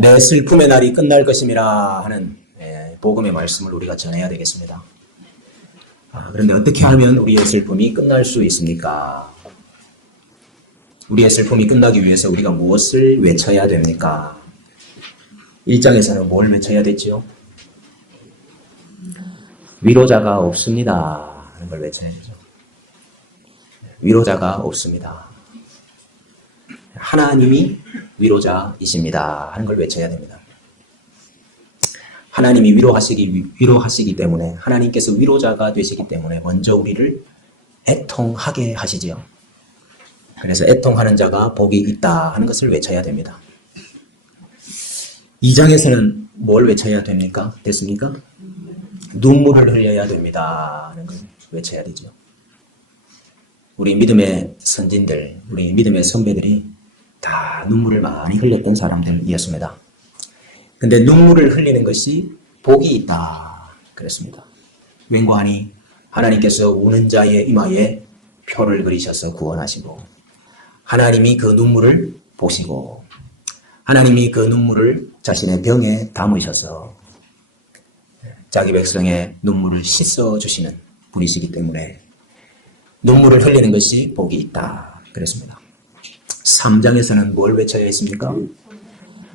내 슬픔의 날이 끝날 것임이라 하는 복음의 말씀을 우리가 전해야 되겠습니다. 그런데 어떻게 하면 우리의 슬픔이 끝날 수 있습니까? 우리의 슬픔이 끝나기 위해서 우리가 무엇을 외쳐야 됩니까? 1장에서는 뭘 외쳐야 되죠? 위로자가 없습니다 하는 걸 외쳐야죠. 위로자가 없습니다. 하나님이 위로자이십니다 하는 걸 외쳐야 됩니다. 하나님이 위로하시기 때문에, 하나님께서 위로자가 되시기 때문에 먼저 우리를 애통하게 하시지요. 그래서 애통하는 자가 복이 있다 하는 것을 외쳐야 됩니다. 2장에서는 뭘 외쳐야 됩니까? 됐습니까? 눈물을 흘려야 됩니다 하는 걸 외쳐야 되죠. 우리 믿음의 선진들, 우리 믿음의 선배들이 다 눈물을 많이 흘렸던 사람들이었습니다. 근데 눈물을 흘리는 것이 복이 있다 그랬습니다. 왠고하니 하나님께서 우는 자의 이마에 표를 그리셔서 구원하시고, 하나님이 그 눈물을 보시고, 하나님이 그 눈물을 자신의 병에 담으셔서 자기 백성의 눈물을 씻어주시는 분이시기 때문에 눈물을 흘리는 것이 복이 있다 그랬습니다. 3장에서는 뭘 외쳐야 했습니까?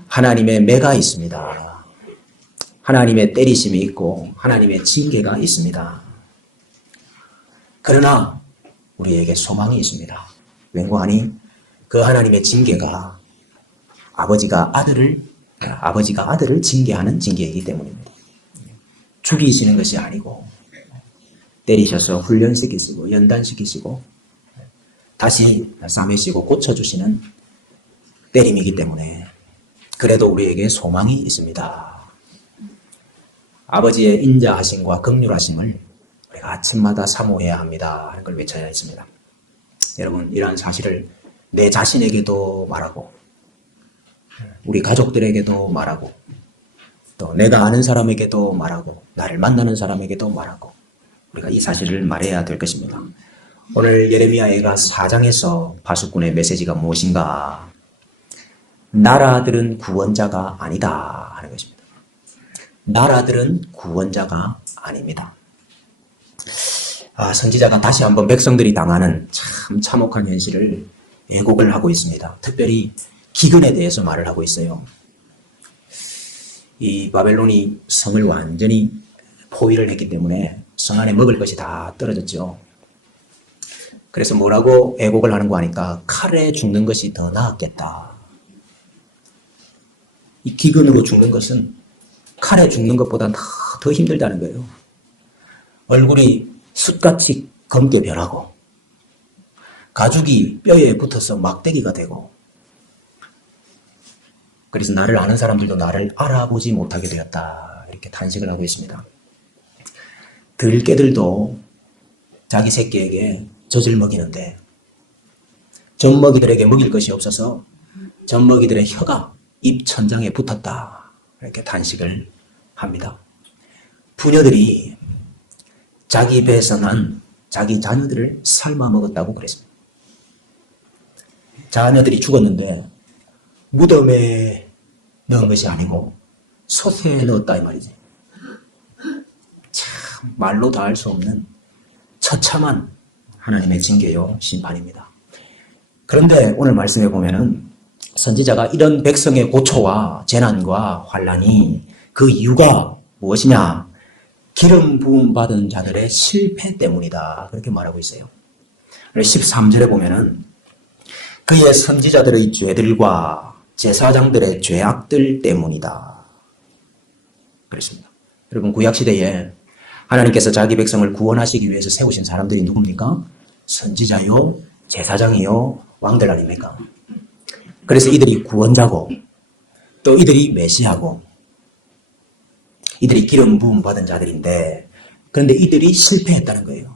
하나님의 매가 있습니다. 하나님의 때리심이 있고 하나님의 징계가 있습니다. 그러나 우리에게 소망이 있습니다. 왠고하니 그 하나님의 징계가 아버지가 아들을 징계하는 징계이기 때문입니다. 죽이시는 것이 아니고 때리셔서 훈련시키시고 연단시키시고 다시 싸매시고 고쳐주시는 때림이기 때문에 그래도 우리에게 소망이 있습니다. 아버지의 인자하심과 긍휼하심을 우리가 아침마다 사모해야 합니다 하는 걸 외쳐야 했습니다. 여러분, 이러한 사실을 내 자신에게도 말하고 우리 가족들에게도 말하고 또 내가 아는 사람에게도 말하고 나를 만나는 사람에게도 말하고 우리가 이 사실을 말해야 될 것입니다. 오늘 예레미야가 4장에서 파수꾼의 메시지가 무엇인가? 나라들은 구원자가 아니다 하는 것입니다. 나라들은 구원자가 아닙니다. 선지자가 다시 한번 백성들이 당하는 참 참혹한 현실을 예고를 하고 있습니다. 특별히 기근에 대해서 말을 하고 있어요. 이 바벨론이 성을 완전히 포위를 했기 때문에 성 안에 먹을 것이 다 떨어졌죠. 그래서 뭐라고 애곡을 하는 거 하니까 칼에 죽는 것이 더 나았겠다. 이 기근으로 죽는 것은 칼에 죽는 것보다 더 힘들다는 거예요. 얼굴이 숯같이 검게 변하고 가죽이 뼈에 붙어서 막대기가 되고, 그래서 나를 아는 사람들도 나를 알아보지 못하게 되었다 이렇게 탄식을 하고 있습니다. 들깨들도 자기 새끼에게 젖을 먹이는데 젖먹이들에게 먹일 것이 없어서 젖먹이들의 혀가 입 천장에 붙었다 이렇게 탄식을 합니다. 부녀들이 자기 배에서 난 자기 자녀들을 삶아 먹었다고 그랬습니다. 자녀들이 죽었는데 무덤에 넣은 것이 아니고 솥에 넣었다 이 말이지. 참 말로 다 할 수 없는 처참한 하나님의 징계요 심판입니다. 그런데 오늘 말씀에 보면은 선지자가 이런 백성의 고초와 재난과 환난이 그 이유가 무엇이냐? 기름 부음 받은 자들의 실패 때문이다 그렇게 말하고 있어요. 13절에 보면은 그의 선지자들의 죄들과 제사장들의 죄악들 때문이다 그랬습니다. 여러분, 구약시대에 하나님께서 자기 백성을 구원하시기 위해서 세우신 사람들이 누굽니까? 선지자요, 제사장이요, 왕들 아닙니까? 그래서 이들이 구원자고 또 이들이 메시아고 이들이 기름 부음 받은 자들인데, 그런데 이들이 실패했다는 거예요.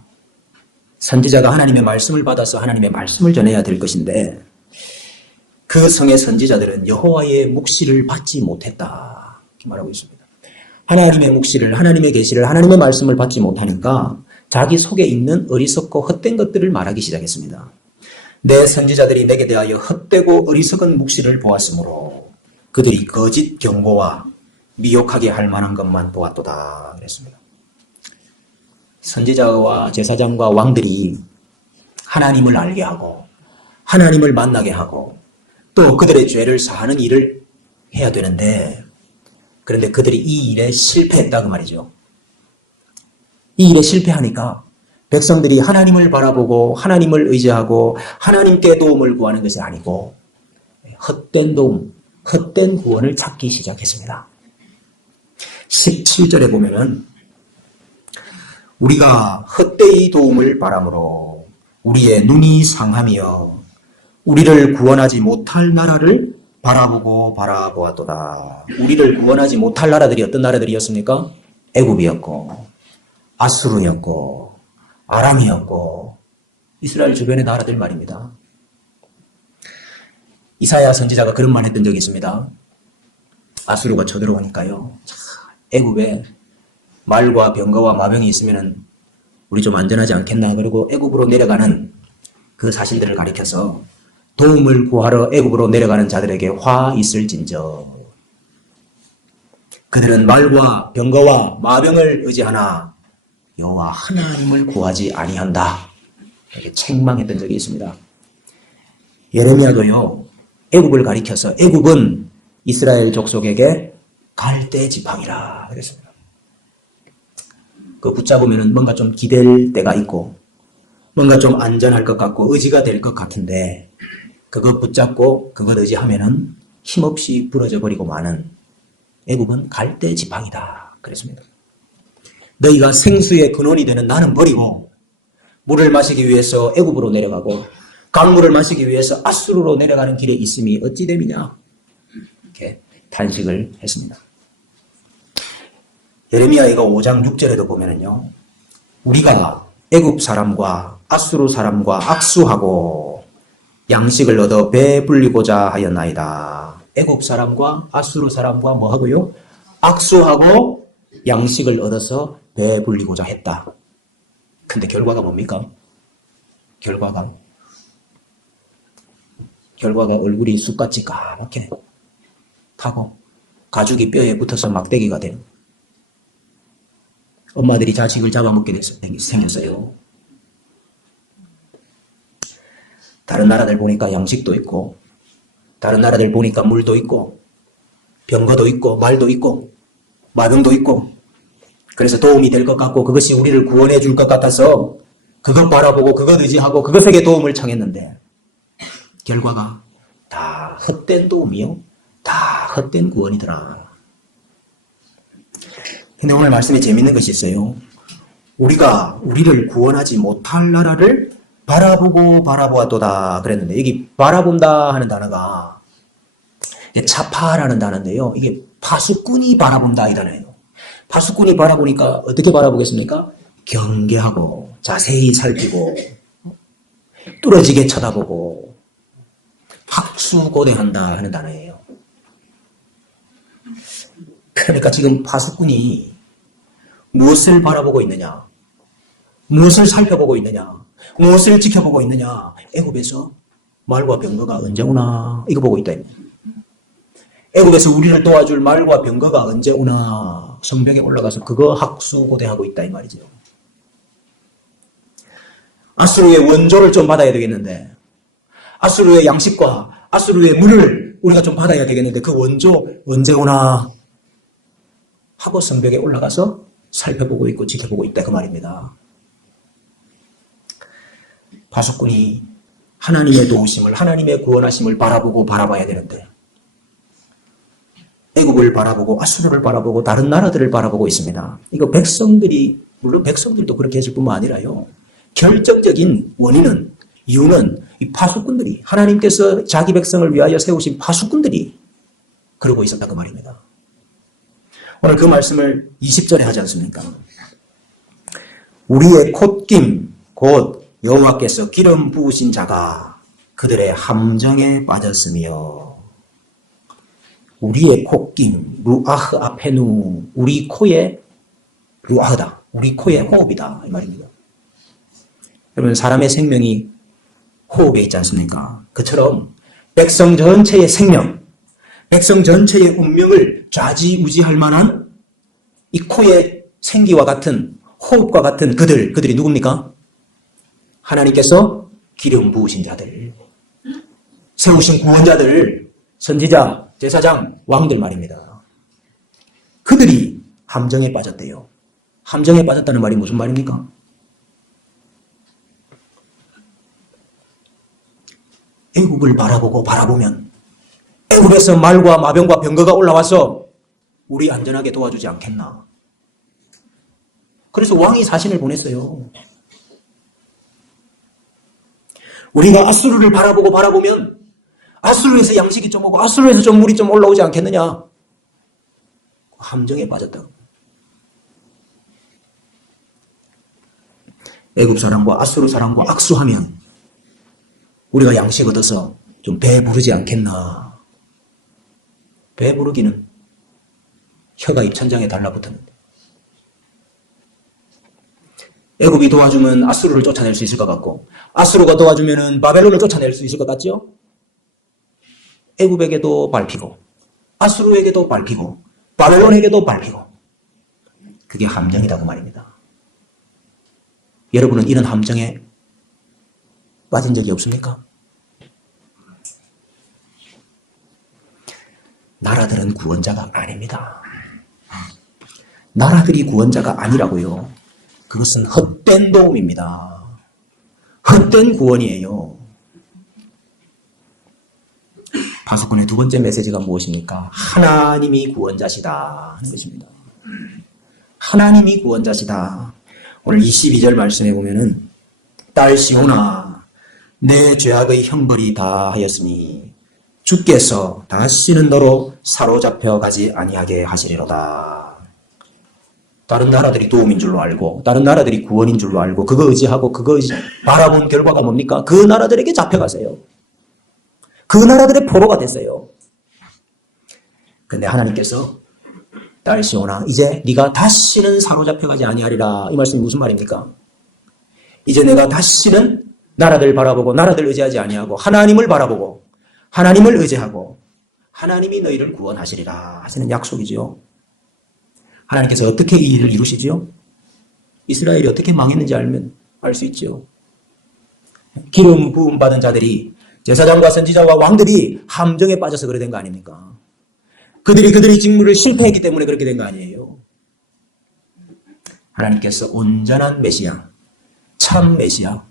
선지자가 하나님의 말씀을 받아서 하나님의 말씀을 전해야 될 것인데 그 성의 선지자들은 여호와의 묵시를 받지 못했다 이렇게 말하고 있습니다. 하나님의 묵시를, 하나님의 계시를, 하나님의 말씀을 받지 못하니까 자기 속에 있는 어리석고 헛된 것들을 말하기 시작했습니다. 내 선지자들이 내게 대하여 헛되고 어리석은 묵시를 보았으므로 그들이 거짓 경고와 미혹하게 할 만한 것만 보았도다 그랬습니다. 선지자와 제사장과 왕들이 하나님을 알게 하고 하나님을 만나게 하고 또 그들의 죄를 사하는 일을 해야 되는데, 그런데 그들이 이 일에 실패했다 그 말이죠. 이 일에 실패하니까 백성들이 하나님을 바라보고 하나님을 의지하고 하나님께 도움을 구하는 것이 아니고 헛된 도움, 헛된 구원을 찾기 시작했습니다. 17절에 보면은 우리가 헛되이 도움을 바람으로 우리의 눈이 상하며 우리를 구원하지 못할 나라를 바라보고 바라보았도다. 우리를 구원하지 못할 나라들이 어떤 나라들이었습니까? 애굽이었고 아수르였고 아람이었고 이스라엘 주변의 나라들 말입니다. 이사야 선지자가 그런 말 했던 적이 있습니다. 아수르가 쳐들어오니까요, 애굽에 말과 병거와 마병이 있으면은 우리 좀 안전하지 않겠나, 그러고 애굽으로 내려가는 그 사신들을 가리켜서 도움을 구하러 애굽으로 내려가는 자들에게 화 있을진저, 그들은 말과 병거와 마병을 의지하나 여호와 하나님을 구하지 아니한다, 이렇게 책망했던 적이 있습니다. 예레미야도요, 애굽을 가리켜서 애굽은 이스라엘 족속에게 갈대 지팡이라 그랬습니다. 그 붙잡으면 뭔가 좀 기댈 때가 있고 뭔가 좀 안전할 것 같고 의지가 될 것 같은데, 그거 붙잡고 그걸 의지하면은 힘없이 부러져 버리고 마는 애굽은 갈대 지팡이다 그랬습니다. 너희가 생수의 근원이 되는 나는 버리고 물을 마시기 위해서 애굽으로 내려가고 강물을 마시기 위해서 아수르로 내려가는 길에 있음이 어찌 됨이냐, 이렇게 탄식을 했습니다. 예레미야가 5장 6절에도 보면은요, 우리가 애굽 사람과 아수르 사람과 악수하고 양식을 얻어 배 불리고자 하였나이다. 애굽 사람과 아수르 사람과 뭐 하고요? 악수하고 양식을 얻어서 배 불리고자 했다. 근데 결과가 뭡니까? 결과가 얼굴이 쑥같이 까맣게 타고 가죽이 뼈에 붙어서 막대기가 되는, 엄마들이 자식을 잡아먹게 생겼어요. 다른 나라들 보니까 양식도 있고 다른 나라들 보니까 물도 있고 병거도 있고 말도 있고 마병도 있고, 그래서 도움이 될 것 같고 그것이 우리를 구원해 줄 것 같아서 그것 바라보고 그것 의지하고 그것에게 도움을 청했는데 결과가 다 헛된 도움이요, 다 헛된 구원이더라. 근데 오늘 말씀에 재밌는 것이 있어요. 우리가 우리를 구원하지 못할 나라를 바라보고 바라보았도다 그랬는데, 여기 바라본다 하는 단어가 차파라는 단어인데요, 이게 파수꾼이 바라본다 이 단어예요. 파수꾼이 바라보니까 어떻게 바라보겠습니까? 경계하고 자세히 살피고 뚫어지게 쳐다보고 학수고대한다 하는 단어예요. 그러니까 지금 파수꾼이 무엇을 바라보고 있느냐, 무엇을 살펴보고 있느냐, 무엇을 지켜보고 있느냐, 애굽에서 말과 병거가 언제 오나 이거 보고 있다. 애굽에서 우리를 도와줄 말과 병거가 언제 오나 성벽에 올라가서 그거 학수고대하고 있다 이 말이죠. 아수르의 원조를 좀 받아야 되겠는데, 아수르의 양식과 아수르의 물을 우리가 좀 받아야 되겠는데 그 원조 언제 오나 하고 성벽에 올라가서 살펴보고 있고 지켜보고 있다 그 말입니다. 파수꾼이 하나님의 도우심을, 하나님의 구원하심을 바라보고 바라봐야 되는데 애굽을 바라보고 아수르를 바라보고 다른 나라들을 바라보고 있습니다. 이거 백성들이, 물론 백성들도 그렇게 했을 뿐만 아니라요, 결정적인 원인은, 이유는 이 파수꾼들이, 하나님께서 자기 백성을 위하여 세우신 파수꾼들이 그러고 있었다 그 말입니다. 오늘 그 말씀을 20절에 하지 않습니까? 우리의 콧김 곧 여호와께서 기름 부으신 자가 그들의 함정에 빠졌으며, 우리의 콧김 루아흐 아페누, 우리 코에 루아흐다, 우리 코에 호흡이다 이 말입니다. 여러분, 사람의 생명이 호흡에 있지 않습니까? 그처럼 백성 전체의 생명, 백성 전체의 운명을 좌지우지할 만한 이 코의 생기와 같은 호흡과 같은 그들이 누굽니까? 하나님께서 기름 부으신 자들, 세우신 구원자들, 선지자, 제사장, 왕들 말입니다. 그들이 함정에 빠졌대요. 함정에 빠졌다는 말이 무슨 말입니까? 애굽을 바라보면 애굽에서 말과 마병과 병거가 올라와서 우리 안전하게 도와주지 않겠나. 그래서 왕이 사신을 보냈어요. 우리가 아수르를 바라보면 아수르에서 양식이 좀 오고 아수르에서 좀 물이 좀 올라오지 않겠느냐. 함정에 빠졌다고. 애굽 사람과 아수르 사람과 악수하면 우리가 양식 얻어서 좀 배부르지 않겠나. 배부르기는 혀가 입천장에 달라붙었는데. 애굽이 도와주면 아수르를 쫓아낼 수 있을 것 같고 아수르가 도와주면 바벨론을 쫓아낼 수 있을 것 같죠? 애굽에게도 밟히고 아수르에게도 밟히고 바벨론에게도 밟히고 그게 함정이라고 말입니다. 여러분은 이런 함정에 빠진 적이 없습니까? 나라들은 구원자가 아닙니다. 나라들이 구원자가 아니라고요. 그것은 헛된 도움입니다. 헛된 구원이에요. 파수꾼의 두 번째 메시지가 무엇입니까? 하나님이 구원자시다 하는 것입니다. 하나님이 구원자시다. 오늘 22절 말씀에 보면은 딸 시온아 내 죄악의 형벌이 다 하였으니 주께서 다시는 너로 사로잡혀 가지 아니하게 하시리로다. 다른 나라들이 도움인 줄로 알고 다른 나라들이 구원인 줄로 알고 그거 의지하고 그거 바라본 결과가 뭡니까? 그 나라들에게 잡혀가세요. 그 나라들의 포로가 됐어요. 그런데 하나님께서 딸 시온아 이제 네가 다시는 사로잡혀가지 아니하리라. 이 말씀이 무슨 말입니까? 이제 내가 다시는 나라들 바라보고 나라들 의지하지 아니하고 하나님을 바라보고 하나님을 의지하고 하나님이 너희를 구원하시리라 하시는 약속이지요. 하나님께서 어떻게 이 일을 이루시지요? 이스라엘이 어떻게 망했는지 알면 알 수 있지요. 기름 부음 받은 자들이 제사장과 선지자와 왕들이 함정에 빠져서 그래 된 거 아닙니까? 그들이 직무를 실패했기 때문에 그렇게 된 거 아니에요. 하나님께서 온전한 메시아, 참 메시아,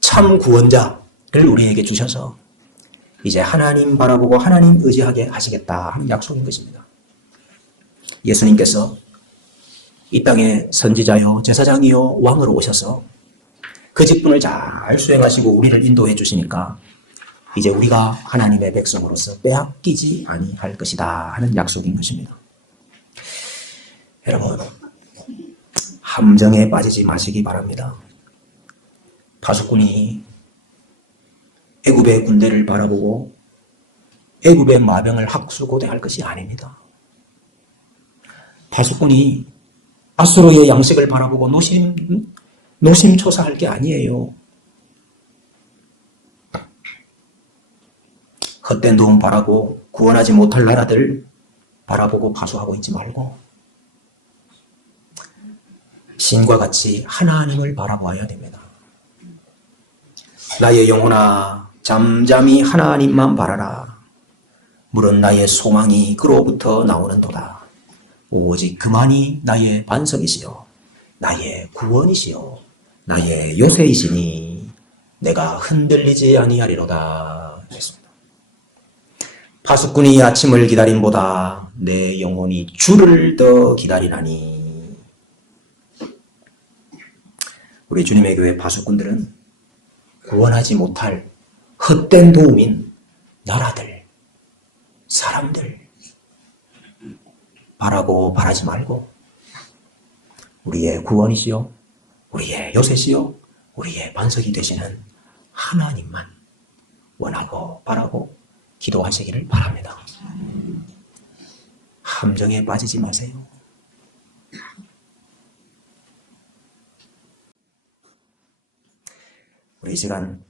참 구원자를 우리에게 주셔서 이제 하나님 바라보고 하나님 의지하게 하시겠다 하는 약속인 것입니다. 예수님께서 이 땅에 선지자요, 제사장이요, 왕으로 오셔서 그 직분을 잘 수행하시고 우리를 인도해 주시니까 이제 우리가 하나님의 백성으로서 빼앗기지 아니할 것이다 하는 약속인 것입니다. 여러분, 함정에 빠지지 마시기 바랍니다. 파수꾼이 애굽의 군대를 바라보고 애굽의 마병을 학수고대할 것이 아닙니다. 파수꾼이 아수르의 양식을 바라보고 노심초사할 게 아니에요. 헛된 도움 바라고 구원하지 못할 나라들 바라보고 파수하고 있지 말고 신과 같이 하나님을 바라보아야 됩니다. 나의 영혼아 잠잠히 하나님만 바라라. 물은 나의 소망이 그로부터 나오는도다. 오직 그만이 나의 반석이시요 나의 구원이시요 나의 요새이시니 내가 흔들리지 아니하리로다 했습니다. 파수꾼이 아침을 기다림보다 내 영혼이 주를 더 기다리나니. 우리 주님의 교회 파수꾼들은 구원하지 못할 헛된 도움인 나라들, 사람들 바라지 말고 우리의 구원이시요 우리의 요새시요 우리의 반석이 되시는 하나님만 원하고 바라고 기도하시기를 바랍니다. 함정에 빠지지 마세요. 우리 이 시간